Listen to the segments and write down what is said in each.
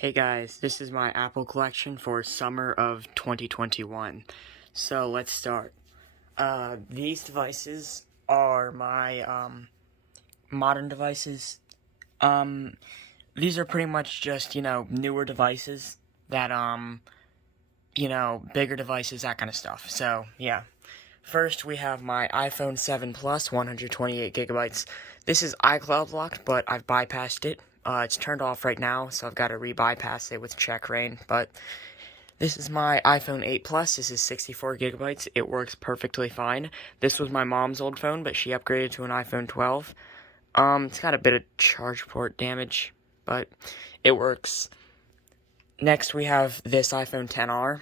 Hey guys, this is my Apple collection for summer of 2021. So let's start. These devices are my modern devices. Um, these are pretty much just, newer devices that bigger devices, that kind of stuff. So, yeah. First, we have my iPhone 7 Plus, 128 gigabytes. This is iCloud locked, but I've bypassed it. It's turned off right now, so I've got to re-bypass it with check rain. But this is my iPhone 8 Plus. This is 64 gigabytes. It works perfectly fine. This was my mom's old phone, but she upgraded to an iPhone 12. It's got a bit of charge port damage, but it works. Next, we have this iPhone XR,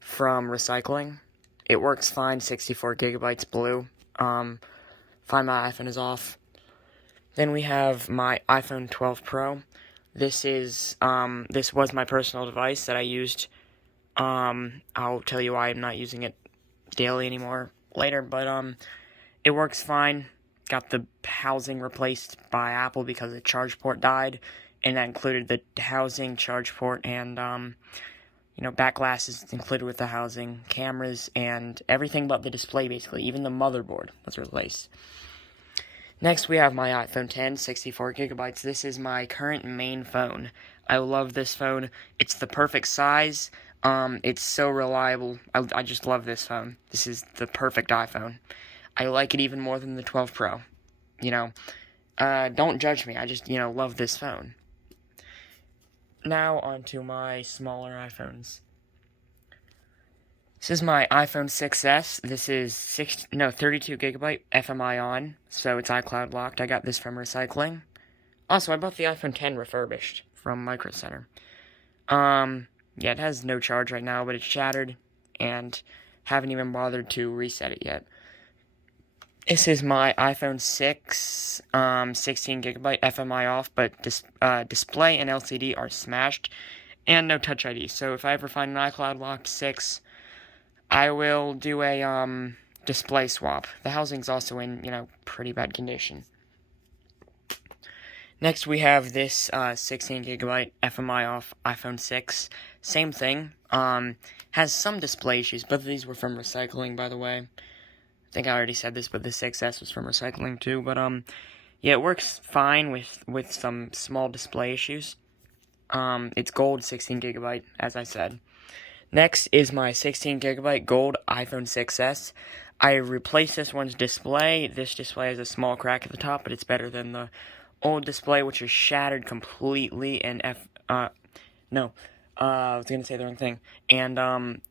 from recycling. It works fine, 64 gigabytes blue. Find my iPhone is off. Then we have my iPhone 12 Pro. This was my personal device that I used. I'll tell you why I'm not using it daily anymore later, but it works fine. Got the housing replaced by Apple because the charge port died, and that included the housing, charge port, and back glasses included with the housing, cameras, and everything but the display, basically. Even the motherboard was replaced. Next, we have my iPhone X, 64 gigabytes. This is my current main phone. I love this phone. It's the perfect size. It's so reliable. I just love this phone. This is the perfect iPhone. I like it even more than the 12 Pro. Don't judge me. I just, love this phone. Now, onto my smaller iPhones. This is my iPhone 6S. This is 32 gigabyte FMI on, so it's iCloud locked. I got this from recycling. Also, I bought the iPhone X refurbished from Micro Center. Yeah, it has no charge right now, but it's shattered, and haven't even bothered to reset it yet. This is my iPhone 6, 16 gigabyte FMI off, but display and LCD are smashed, and no Touch ID. So if I ever find an iCloud locked 6, I will do a display swap. The housing's also in, pretty bad condition. Next, we have this 16 gigabyte FMI off iPhone 6. Same thing. Has some display issues. Both of these were from recycling, by the way. I think I already said this, but the 6S was from recycling too. But yeah, it works fine with some small display issues. It's gold 16 gigabyte, as I said. Next is my 16 gigabyte gold iPhone 6S. I replaced this one's display. This display has a small crack at the top, but it's better than the old display, which is shattered completely. And I was gonna say the wrong thing. And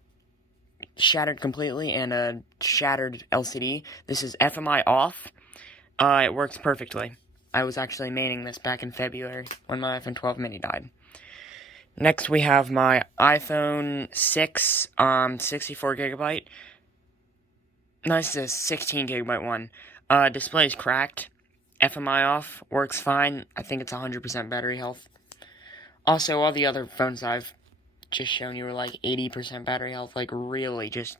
shattered completely, and a shattered LCD. This is FMI off. It works perfectly. I was actually maining this back in February when my iPhone 12 mini died. Next, we have my iPhone 6, 64 gigabyte. No, this is a 16 gigabyte one. Display is cracked. FMI off. Works fine. I think it's 100% battery health. Also, all the other phones I've just shown you were like 80% battery health. Like, really just,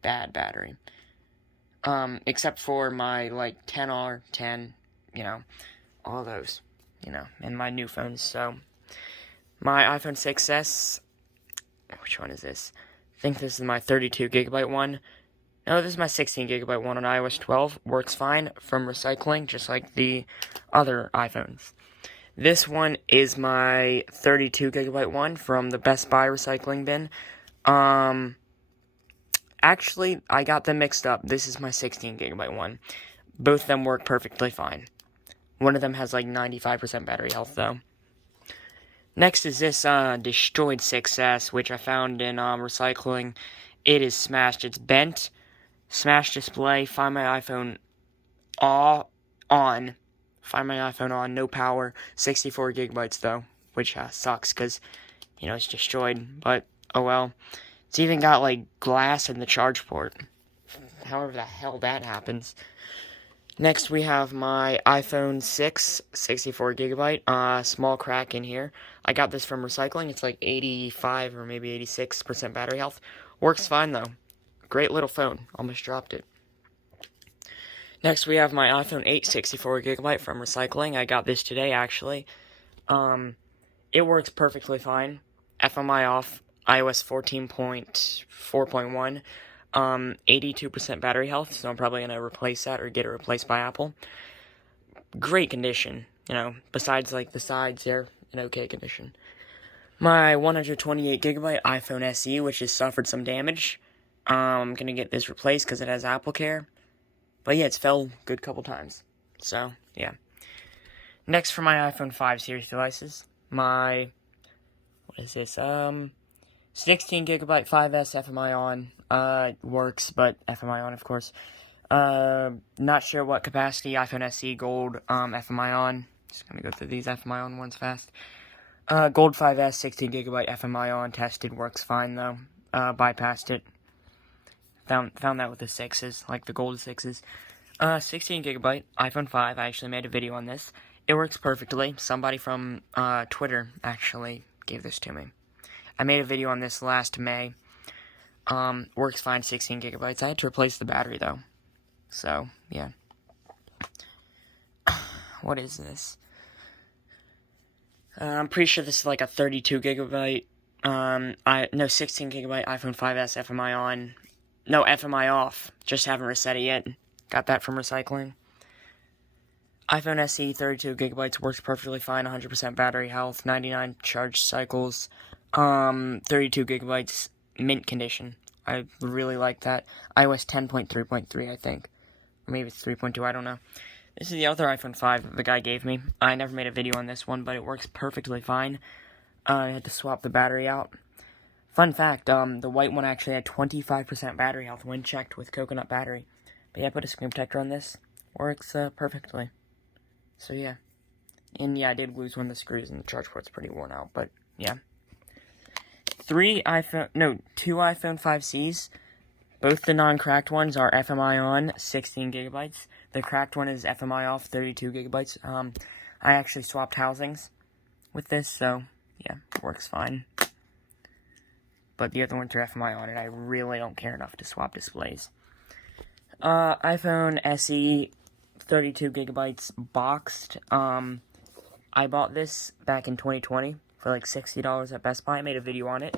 bad battery. Except for my, XR, 10, all those, and my new phones, so. My iPhone 6S, which one is this? I think this is my 32 gigabyte one. No, this is my 16 gigabyte one on iOS 12. Works fine from recycling, just like the other iPhones. This one is my 32 gigabyte one from the Best Buy recycling bin. Actually, I got them mixed up. This is my 16 gigabyte one. Both of them work perfectly fine. One of them has 95% battery health, though. Next is this destroyed 6S, which I found in recycling. It is smashed. It's bent. Smashed display. Find my iPhone on. Find my iPhone on. No power. 64 gigabytes, though, which sucks because, it's destroyed. But, oh well. It's even got, glass in the charge port. However the hell that happens. Next, we have my iPhone 6, 64 gigabyte, small crack in here. I got this from recycling. It's 85 or maybe 86% battery health. Works fine, though. Great little phone. Almost dropped it. Next, we have my iPhone 8, 64 gigabyte from recycling. I got this today, actually. It works perfectly fine. FMI off, iOS 14.4.1, 82% battery health, so I'm probably going to replace that or get it replaced by Apple. Great condition, besides, like, the sides, they're in okay condition. My 128GB iPhone SE, which has suffered some damage, I'm going to get this replaced because it has Apple Care. But yeah, it's fell a good couple times. So, yeah. Next, for my iPhone 5 series devices, my, what is this, 16GB 5S FMI on, works, but FMI on, of course. Not sure what capacity, iPhone SE Gold, FMI on. Just gonna go through these FMI on ones fast. Gold 5S, 16GB FMI on, tested, works fine though. Bypassed it. Found that with the 6s, like the Gold 6s. 16GB iPhone 5, I actually made a video on this. It works perfectly. Somebody from Twitter actually gave this to me. I made a video on this last May. Works fine, 16GB. I had to replace the battery though. So, yeah. What is this? I'm pretty sure this is like a 32GB, 16GB iPhone 5S FMI on. No, FMI off. Just haven't reset it yet. Got that from recycling. iPhone SE, 32GB, works perfectly fine, 100% battery health, 99 charge cycles, 32GB, mint condition. I really like that. iOS 10.3.3, I think. Or maybe it's 3.2, I don't know. This is the other iPhone 5 that the guy gave me. I never made a video on this one, but it works perfectly fine. I had to swap the battery out. Fun fact, the white one actually had 25% battery health when checked with coconut battery. But yeah, I put a screen protector on this. Works perfectly. So yeah. And yeah, I did lose one of the screws and the charge port's pretty worn out, but yeah. Two iPhone 5Cs. Both the non-cracked ones are FMI on, 16GB. The cracked one is FMI off, 32GB. I actually swapped housings with this, so yeah, it works fine. But the other ones are FMI on, and I really don't care enough to swap displays. iPhone SE, 32GB boxed. I bought this back in 2020 for like $60 at Best Buy. I made a video on it.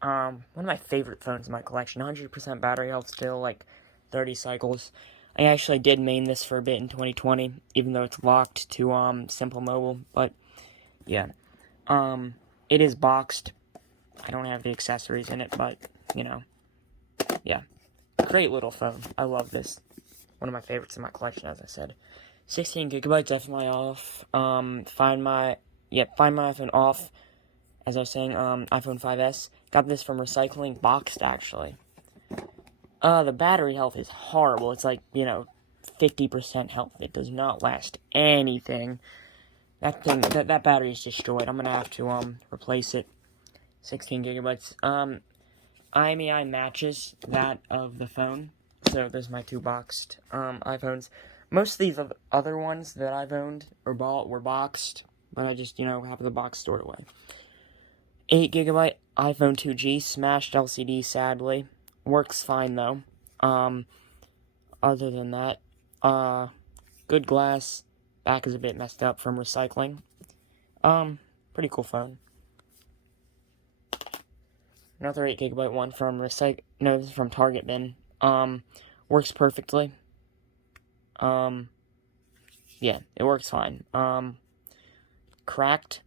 One of my favorite phones in my collection. 100% battery health still, like 30 cycles. I actually did main this for a bit in 2020, even though it's locked to Simple Mobile. But yeah, it is boxed. I don't have the accessories in it, but yeah, great little phone. I love this. One of my favorites in my collection, as I said. 16GB FMI off. Find my iPhone off. As I was saying, iPhone 5S. Got this from recycling, boxed actually. The battery health is horrible. It's like, 50% health. It does not last anything. That battery is destroyed. I'm gonna have to replace it. 16GB. IMEI matches that of the phone. So there's my two boxed iPhones. Most of these other ones that I've owned or bought were boxed, but I just, have the box stored away. 8GB iPhone 2G, smashed LCD, sadly. Works fine, though. Other than that, good glass. Back is a bit messed up from recycling. Pretty cool phone. Another 8GB one from this is from Target bin. Works perfectly. Yeah, it works fine. Cracked,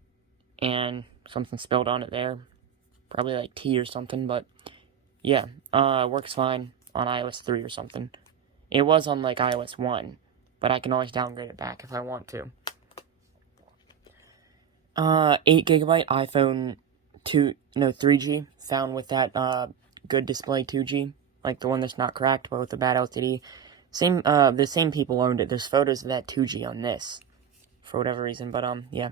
and something spilled on it there. Probably like tea or something, but yeah, works fine on iOS 3 or something. It was on like iOS 1, but I can always downgrade it back if I want to. 8GB iPhone 3G, found with that good display 2G, like the one that's not cracked, but with the bad LCD. The same people owned it. There's photos of that 2G on this, for whatever reason, but yeah.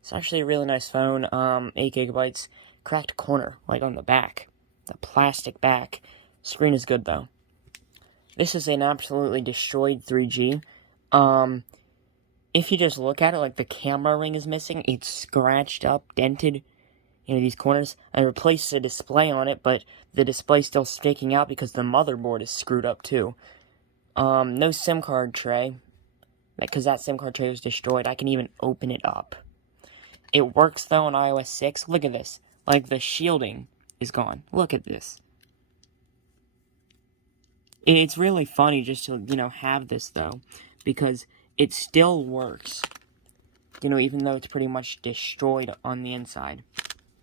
It's actually a really nice phone, 8GB, cracked corner, like on the back, the plastic back. Screen is good, though. This is an absolutely destroyed 3G. If you just look at it, like the camera ring is missing, it's scratched up, dented, these corners. I replaced the display on it, but the display's still sticking out because the motherboard is screwed up, too. No SIM card tray, because that SIM card tray was destroyed. I can even open it up. It works, though, on iOS 6. Look at this. Like, the shielding is gone. Look at this. It's really funny just to, have this, though, because it still works. Even though it's pretty much destroyed on the inside.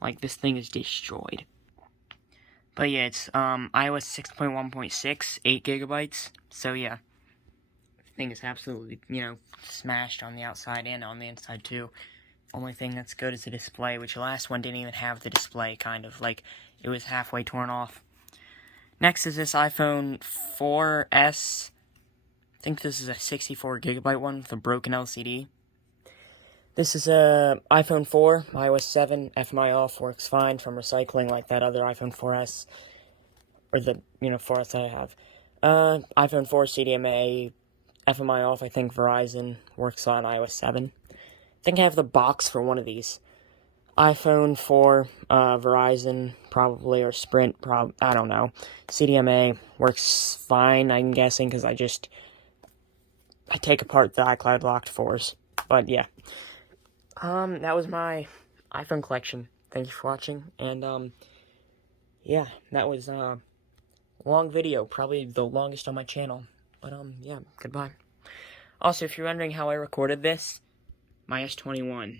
Like, this thing is destroyed. But yeah, it's iOS 6.1.6, 8 gigabytes. So yeah, the thing is absolutely, smashed on the outside and on the inside too. Only thing that's good is the display, which the last one didn't even have the display, kind of. Like, it was halfway torn off. Next is this iPhone 4S. I think this is a 64 gigabyte one with a broken LCD. This is a iPhone 4, iOS 7, FMI off, works fine from recycling like that other iPhone 4S, or the, 4S that I have. iPhone 4, CDMA, FMI off, I think Verizon, works on iOS 7. I think I have the box for one of these. iPhone 4, Verizon, probably, or Sprint, I don't know. CDMA works fine, I'm guessing, because I take apart the iCloud locked 4s. But, yeah. That was my iPhone collection. Thank you for watching, and, yeah, that was, a long video, probably the longest on my channel, but, yeah, goodbye. Also, if you're wondering how I recorded this, my S21.